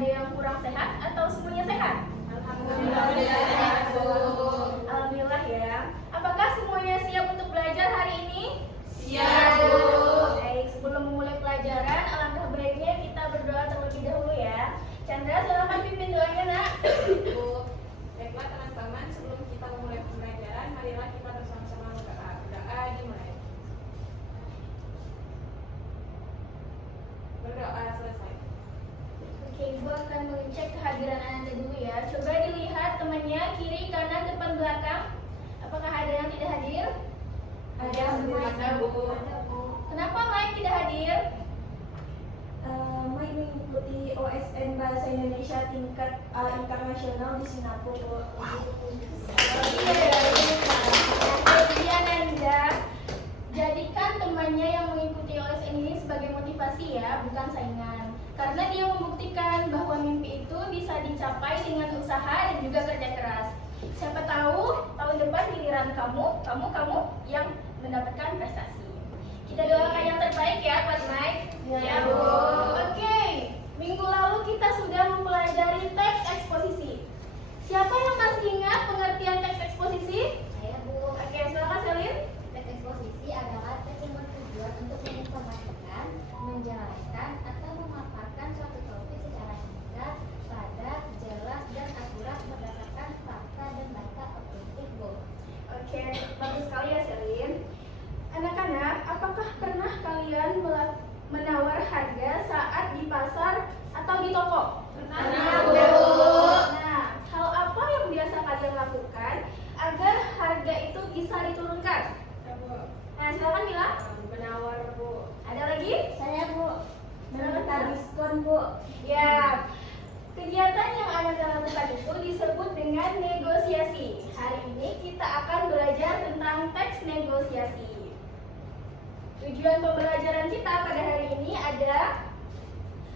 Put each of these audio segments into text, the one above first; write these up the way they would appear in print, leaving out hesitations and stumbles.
ada yang kurang sehat atau semuanya sehat? Alhamdulillah sehat, Bu. Alhamdulillah ya. Apakah semuanya siap untuk belajar hari ini? Siap, Bu. Baik, sebelum memulai pelajaran, alangkah baiknya kita berdoa terlebih dahulu ya. Chandra, silakan pimpin doanya, Nak. Bu, baiklah teman-teman, sebelum kita memulai pembelajaran, marilah kita bersama-sama berdoa. Berdoa dimulai. Berdoa selesai. Oke, Ibu akan mengecek kehadiran Ananda dulu ya. Coba dilihat temannya kiri, kanan, depan, belakang. Apakah ada yang tidak hadir? Ada, Bu. Kenapa Mike tidak hadir? Mike mengikuti OSN Bahasa Indonesia tingkat internasional di Singapura. Jadi Ananda, jadikan temannya yang mengikuti OSN ini sebagai motivasi ya, bukan saingan. Karena dia membuktikan bahwa mimpi itu bisa dicapai dengan usaha dan juga kerja keras. Siapa tahu tahun depan giliran kamu yang mendapatkan prestasi. Kita doakan yang terbaik ya buat Mike. Ya, Bu. Oke, minggu lalu kita sudah mempelajari teks eksposisi. Siapa yang masih ingat pengertian teks eksposisi? Saya, Bu. Oke, silakan Selin. Teks eksposisi adalah teks yang bertujuan untuk menginformasikan, menjelaskan, atau memaparkan suatu topik secara singkat, padat, jelas, dan akurat berdasarkan fakta dan data objektif, Bu. Oke, bagus sekali ya Selin. Anak-anak, apakah pernah kalian menawar harga saat di pasar atau di toko? Pernah, Bu. Nah, hal apa yang biasa kalian lakukan agar harga itu bisa diturunkan? Ya, Bu. Nah, silakan Mila. Menawar, Bu. Ada lagi? Saya, Bu, meminta diskon, Bu. Ya, kegiatan yang Anda lakukan itu disebut dengan negosiasi. Hari ini kita akan belajar tentang teks negosiasi. Tujuan pembelajaran kita pada hari ini ada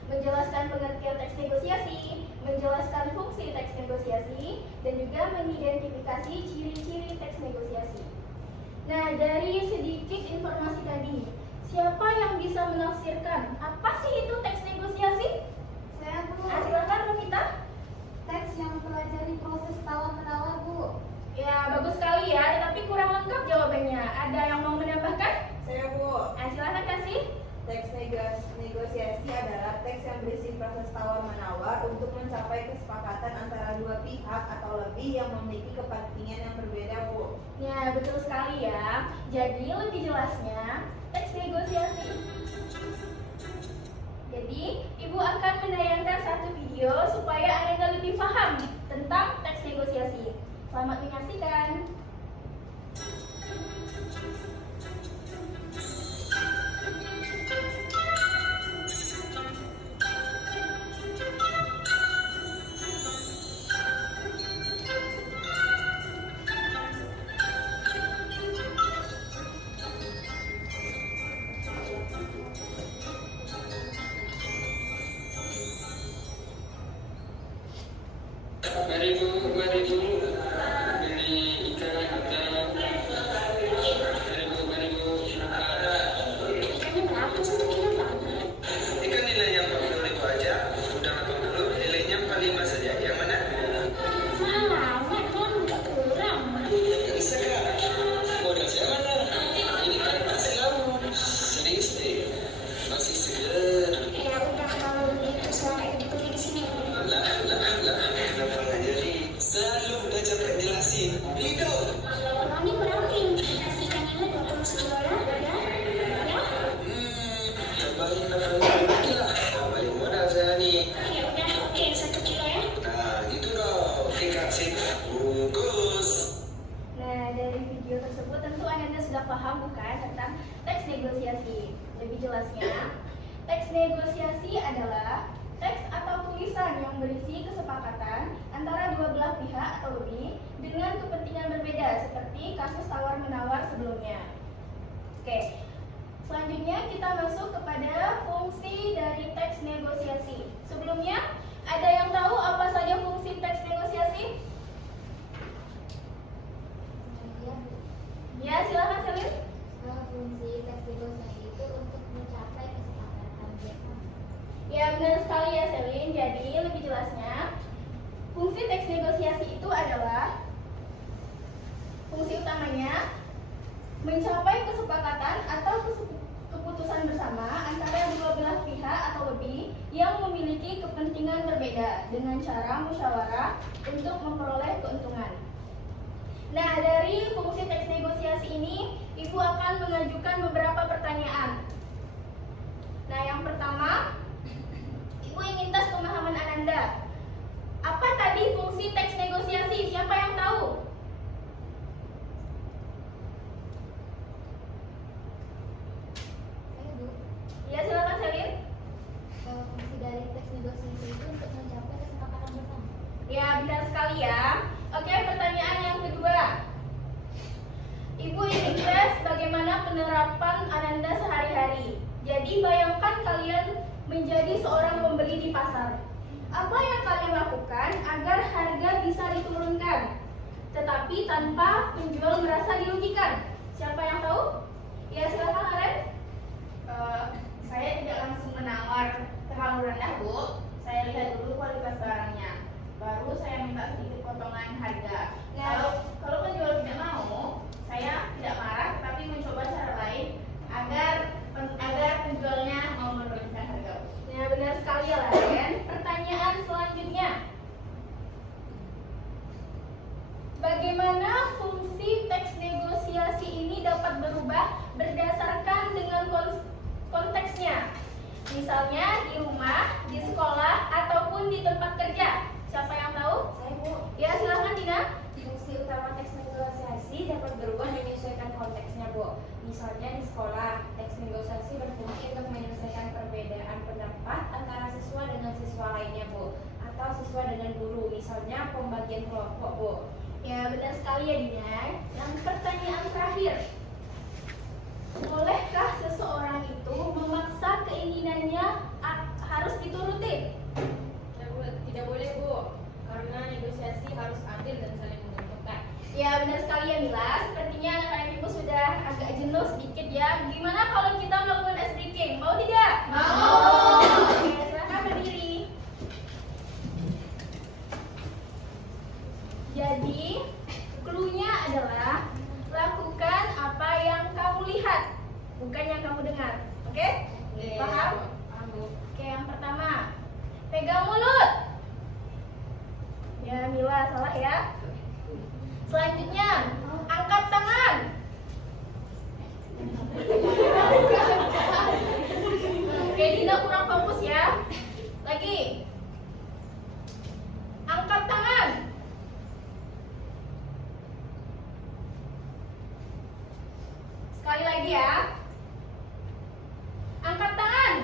menjelaskan pengertian teks negosiasi, menjelaskan fungsi teks negosiasi, dan juga mengidentifikasi ciri-ciri teks negosiasi. Nah, dari sedikit informasi tadi, siapa yang bisa menafsirkan apa sih itu teks negosiasi? Saya, Bu. Nah, silakan Rokita. Teks yang mempelajari proses tawar-menawar, Bu. Ya, bagus sekali ya, tetapi kurang lengkap jawabannya. Ada yang mau menambahkan? Saya, Bu. Nah, silakan kasih. Teks negosiasi adalah teks yang berisi proses tawar-menawar untuk mencapai kesepakatan antara dua pihak atau lebih yang memiliki kepentingan yang berbeda, Bu. Ya, betul sekali ya. Jadi, lebih jelasnya, teks negosiasi. Jadi, Ibu akan menayangkan satu video supaya Anda lebih paham tentang teks negosiasi. Selamat menyaksikan. Mari Bu, beli ikan atau mari Bu, ikan nilainya 40.000 aja, udang 80, nilainya 45 saja, yang mana? Bisa Kak, modal saya mana? Ini kan hasil laut, serius deh, masih seger. Ya udah, kalau begitu sore dibeli di sini. Lah, kenapa nggak jadi? Selalu udah capek jelasin. Lido. Ini berarti kasih ikan ini 20 kilo ya? Ya? Cobain levelnya lagi lah. Tambahin modal saya nih. Ya udah, oke, 1 kilo ya. Nah, gitu dong. Oke Kak, sip. Bungkus. Nah, dari video tersebut tentu Anda sudah paham bukan tentang teks negosiasi. Lebih jelasnya, teks negosiasi adalah teks atau tulisan yang berisi kesepakatan antara dua belah pihak atau lebih dengan kepentingan berbeda seperti kasus tawar-menawar sebelumnya. Oke, selanjutnya kita masuk kepada fungsi dari teks negosiasi. Sebelumnya, ada yang tahu apa saja fungsi teks negosiasi? Ya, Ya, silakan Selin. fungsi teks negosiasi itu untuk mencapai kesepakatan bersama. Ya, benar sekali. sekali ya Selin. Jadi lebih jelasnya, fungsi teks negosiasi itu adalah fungsi utamanya mencapai kesepakatan atau keputusan bersama antara dua belah pihak atau lebih yang memiliki kepentingan berbeda dengan cara musyawarah untuk memperoleh keuntungan. Nah, dari fungsi teks negosiasi ini, Ibu akan mengajukan beberapa pertanyaan. Nah, yang pertama, Ibu ingin tes pemahaman Ananda. Apa tadi fungsi teks negosiasi? Siapa yang tahu? Saya Bu, Ya, silakan Selin. fungsi dari teks negosiasi itu untuk mencapai kesepakatan bersama. Ya, benar sekali ya. Oke, pertanyaan yang kedua. Ibu ingin tes bagaimana penerapan Ananda sehari-hari. Jadi bayangkan kalian menjadi seorang pembeli di pasar. Apa yang kalian lakukan agar harga bisa diturunkan, tetapi tanpa penjual merasa dirugikan? Siapa yang tahu? Ya, silakan Aren. Saya tidak langsung menawar terlalu rendah, Bu. Saya lihat dulu kualitas barangnya. Baru saya minta sedikit potongan harga. Kalau penjual tidak mau, saya tidak marah, tetapi mencoba cara lain agar penjualnya mau menurunkan harga. Ya, benar sekali ya Aren. Pertanyaan selanjutnya. Bagaimana fungsi teks negosiasi ini dapat berubah berdasarkan dengan konteksnya? Misalnya di rumah, di sekolah, ataupun di tempat kerja. Siapa yang tahu? Saya Bu. Ya, silakan Dina. Fungsi utama teks negosiasi dapat berubah menyesuaikan konteksnya, Bu. Misalnya di sekolah, teks negosiasi berfungsi untuk menyelesaikan perbedaan pendapat antara siswa dengan siswa lainnya, Bu, atau siswa dengan guru. Misalnya pembagian kelompok, Bu. Ya, benar sekali ya Dina. Yang pertanyaan terakhir. Bolehkah seseorang itu memaksa keinginannya harus dituruti? Tidak boleh, Bu. Karena negosiasi harus adil dan saling menguntungkan. Ya, benar sekali ya Mila. Sepertinya anak-anak ibu sudah agak jenuh sedikit ya. Gimana kalau kita melakukan ice breaking? Mau tidak? Mau. Oke, silakan berdiri. Jadi, clue-nya adalah lakukan apa yang kamu lihat, bukan yang kamu dengar. Oke? Paham? Paham, Bu. Oke, yang pertama, pegang mulut. Ya, Mila salah ya. Selanjutnya, angkat tangan. Oke, Dina kurang fokus ya. Lagi. Angkat tangan. Sekali lagi ya. Angkat tangan.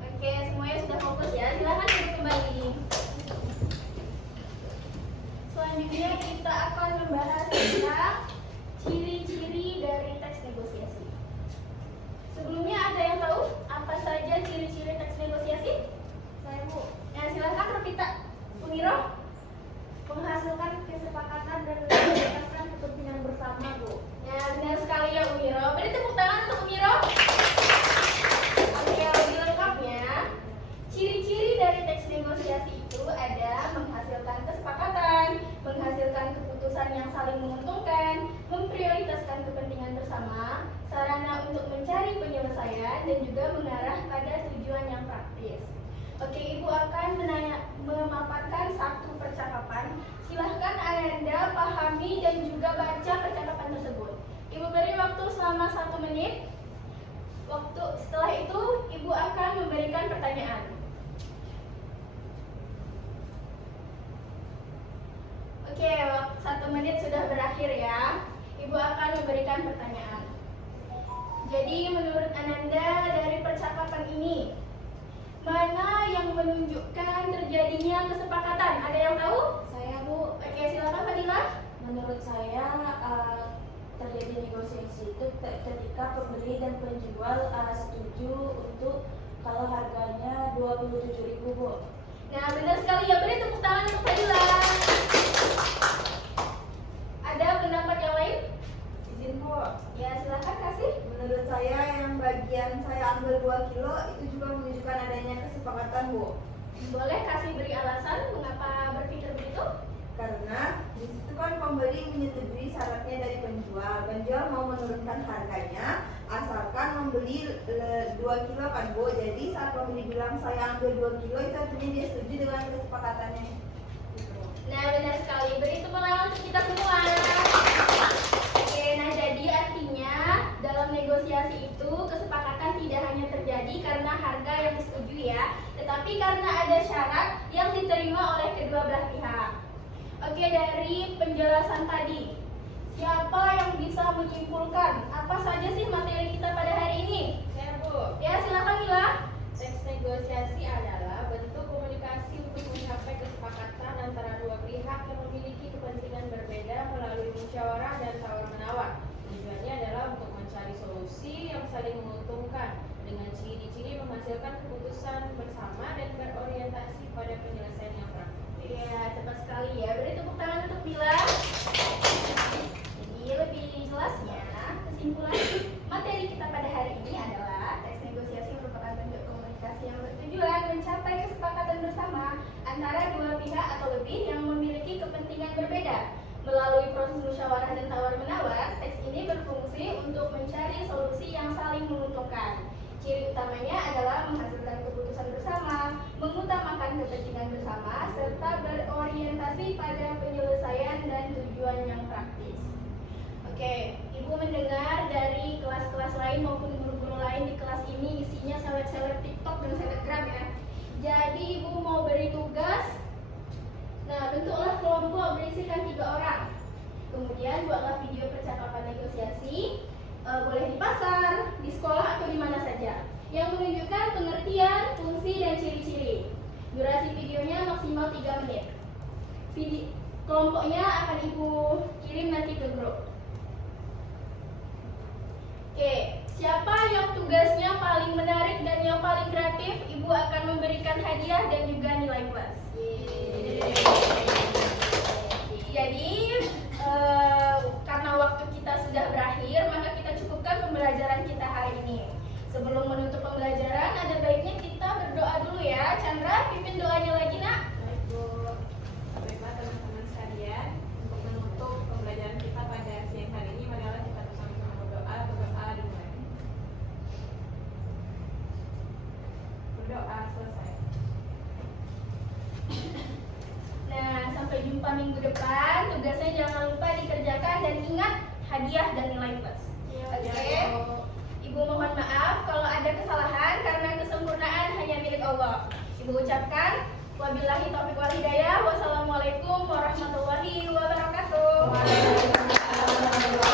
Oke, semuanya sudah fokus ya. Silakan duduk kembali. Selanjutnya kita akan membahas tentang ciri-ciri dari teks negosiasi. Sebelumnya ada yang tahu apa saja ciri-ciri teks negosiasi? Saya Bu. Ya, silakan Rafita. Umiro. Menghasilkan kesepakatan dan menyelesaikan kepentingan bersama, Bu. Ya, benar sekali ya Umiro. Beri tepuk tangan untuk Umiro. Oke, lebih lengkapnya, ciri-ciri dari teks negosiasi itu ada menghasilkan kesepakatan, menghasilkan keputusan yang saling menguntungkan, memprioritaskan kepentingan bersama, sarana untuk mencari penyelesaian, dan juga mengarah pada tujuan yang praktis. Oke, Ibu akan memaparkan satu percakapan. Silahkan Ananda pahami dan juga baca percakapan tersebut. Ibu beri waktu selama 1 menit. Setelah itu, Ibu akan memberikan pertanyaan. Oke, 1 menit sudah berakhir ya. Ibu akan memberikan pertanyaan. Jadi, menurut Ananda dari percakapan ini, mana yang menunjukkan terjadinya kesepakatan? Ada yang tahu? Saya Bu. Oke, silakan Fadila. Menurut saya terjadi negosiasi itu ketika pembeli dan penjual setuju untuk kalau harganya 27.000, Bu. Nah, benar sekali ya. Beri tepuk tangan untuk Fadila. Ada pendapat yang lain? Izin, Bu. Ya, silakan kasih. Menurut saya yang bagian saya ambil 2 kilo itu juga menunjukkan adanya kesepakatan, Bu? Boleh kasih beri alasan mengapa berpikir begitu? Karena di situ kan pembeli menyetujui syaratnya dari penjual. Penjual mau menurunkan harganya asalkan membeli 2 kilo kan, Bu. Jadi saat pembeli bilang saya ambil 2 kilo, itu artinya dia setuju dengan kesepakatannya. Gitu. Nah, benar sekali. Beri tepuk tangan untuk kita semua. Oke, nah jadi artinya dalam negosiasi itu kesepakatan tidak hanya terjadi karena harga yang disetujui ya, tetapi karena ada syarat yang diterima oleh kedua belah pihak. Oke, dari penjelasan tadi, siapa yang bisa menyimpulkan apa saja sih materi kita pada hari ini? Saya, Bu. Ya, silakan Mila. Teks negosiasi adalah bentuk komunikasi untuk mencapai kesepakatan antara dua pihak yang memiliki kepentingan berbeda melalui musyawarah dan tawar-menawar. Tujuannya adalah untuk mencari solusi yang saling menguntungkan dengan ciri-ciri menghasilkan keputusan bersama dan berorientasi pada penyelesaian yang praktis. Iya, tepat sekali ya. Beri tepuk tangan untuk Mila. Jadi lebih jelasnya, kesimpulan materi kita pada hari ini adalah teks negosiasi merupakan bentuk komunikasi yang bertujuan mencapai kesepakatan bersama antara dua pihak atau lebih yang memiliki kepentingan berbeda. Melalui proses musyawarah dan tawar-menawar, teks ini berfungsi untuk mencari solusi yang saling menguntungkan. Ciri utamanya adalah menghasilkan keputusan bersama, mengutamakan kepentingan bersama, serta berorientasi pada penyelesaian dan tujuan yang praktis. Oke, Ibu mendengar dari kelas-kelas lain maupun guru-guru lain di kelas ini isinya seleb-seleb TikTok dan selebgram ya. Jadi Ibu mau beri tugas. Nah, bentuklah kelompok berisikan 3 orang. Kemudian buatlah video percakapan negosiasi. Boleh di pasar, di sekolah, atau di mana saja, yang menunjukkan pengertian, fungsi, dan ciri-ciri. Durasi videonya maksimal 3 menit. Kelompoknya akan Ibu kirim nanti ke grup. Oke, siapa yang tugasnya paling menarik dan yang paling kreatif, Ibu akan memberikan hadiah dan juga nilai plus. Jadi, karena waktu kita sudah berakhir, maka kita cukupkan pembelajaran kita hari ini. Sebelum menutup pembelajaran, ada baiknya kita berdoa dulu ya. Chandra, pimpin doanya lagi, Nak. Baik, Bu. Baiklah teman-teman sekalian, untuk menutup pembelajaran kita pada siang hari ini, marilah kita bersama-sama berdoa. Berdoa dimulai. Berdoa selesai. Nah, sampai jumpa minggu depan. Tugasnya jangan lupa dikerjakan dan ingat hadiah dan nilai plus. Oke. Ibu mohon maaf kalau ada kesalahan karena kesempurnaan hanya milik Allah. Ibu ucapkan wabillahi taufiq wal hidayah. Wassalamualaikum warahmatullahi wabarakatuh.